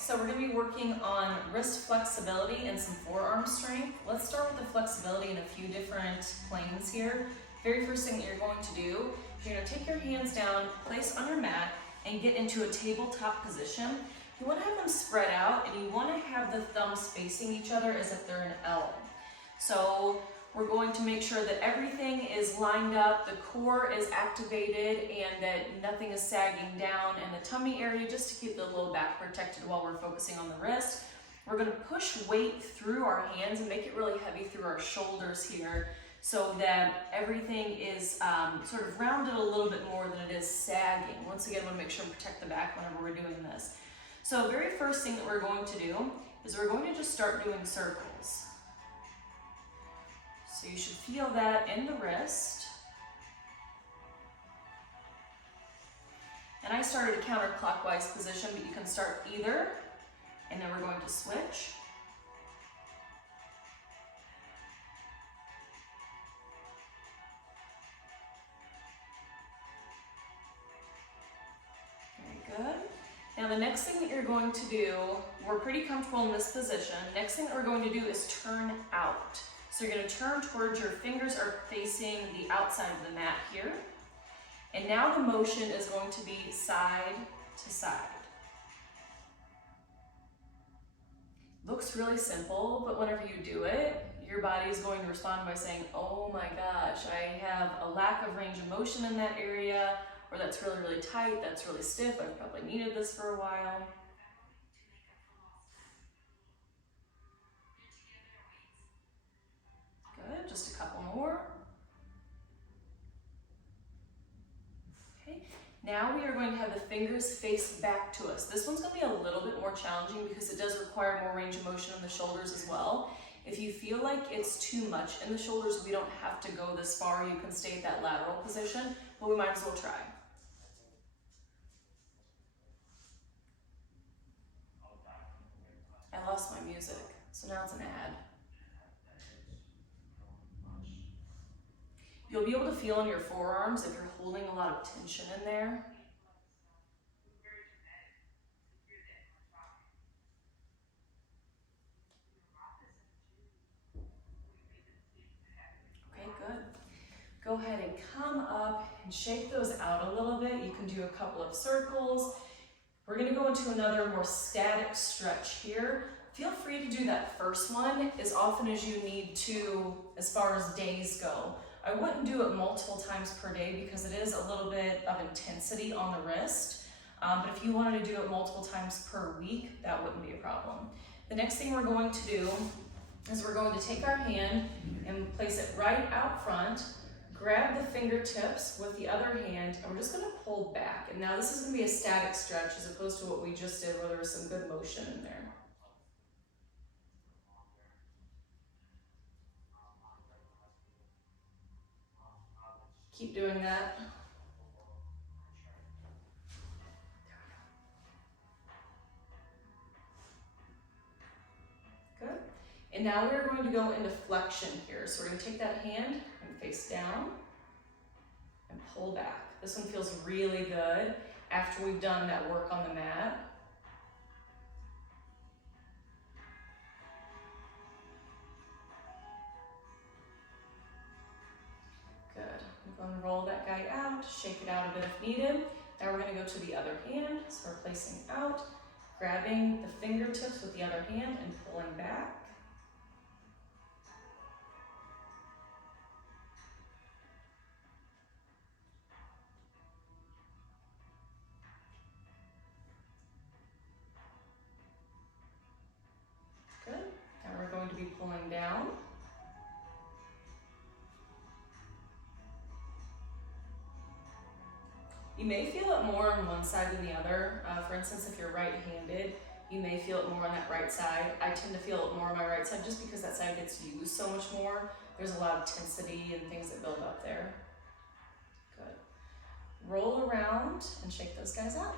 so we're going to be working on wrist flexibility and some forearm strength. Let's start with the flexibility in a few different planes here. Very first thing that you're going to do is you're going to take your hands down, place on your mat, and get into a tabletop position. You want to have them spread out, and you want to have the thumbs facing each other as if they're an L. So we're going to make sure that everything is lined up, the core is activated, and that nothing is sagging down in the tummy area, just to keep the low back protected while we're focusing on the wrist. We're going to push weight through our hands and make it really heavy through our shoulders here, so that everything is sort of rounded a little bit more than it is sagging. Once again, I want to make sure we protect the back whenever we're doing this. So the very first thing that we're going to do is we're going to just start doing circles. So you should feel that in the wrist. And I started a counterclockwise position, but you can start either, and then we're going to switch. Very good. Now the next thing that you're going to do, we're pretty comfortable in this position. Next thing that we're going to do is turn out. So you're going to turn towards, your fingers are facing the outside of the mat here. And now the motion is going to be side to side. Looks really simple, but whenever you do it, your body is going to respond by saying, oh my gosh, I have a lack of range of motion in that area, or that's really, really tight, that's really stiff, I've probably needed this for a while. Good, just a couple more. Okay, now we are going to have the fingers face back to us. This one's going to be a little bit more challenging because it does require more range of motion in the shoulders as well. If you feel like it's too much in the shoulders, we don't have to go this far. You can stay at that lateral position, but we might as well try. I lost my music, so now it's an ad. You'll be able to feel in your forearms if you're holding a lot of tension in there. Okay, good. Go ahead and come up and shake those out a little bit. You can do a couple of circles. We're going to go into another more static stretch here. Feel free to do that first one as often as you need to as far as days go. I wouldn't do it multiple times per day because it is a little bit of intensity on the wrist. But if you wanted to do it multiple times per week, that wouldn't be a problem. The next thing we're going to do is we're going to take our hand and place it right out front, grab the fingertips with the other hand, and we're just going to pull back. And now this is going to be a static stretch as opposed to what we just did where there was some good motion in there. Keep doing that. Good. And now we're going to go into flexion here. So we're going to take that hand and face down and pull back. This one feels really good after we've done that work on the mat. Good. I'm going to roll that guy out, shake it out a bit if needed. Now we're going to go to the other hand. So we're placing out, grabbing the fingertips with the other hand and pulling back. Good. Now we're going to be pulling down. You may feel it more on one side than the other. For instance, if you're right-handed, you may feel it more on that right side. I tend to feel it more on my right side just because that side gets used so much more. There's a lot of tensity and things that build up there. Good. Roll around and shake those guys out.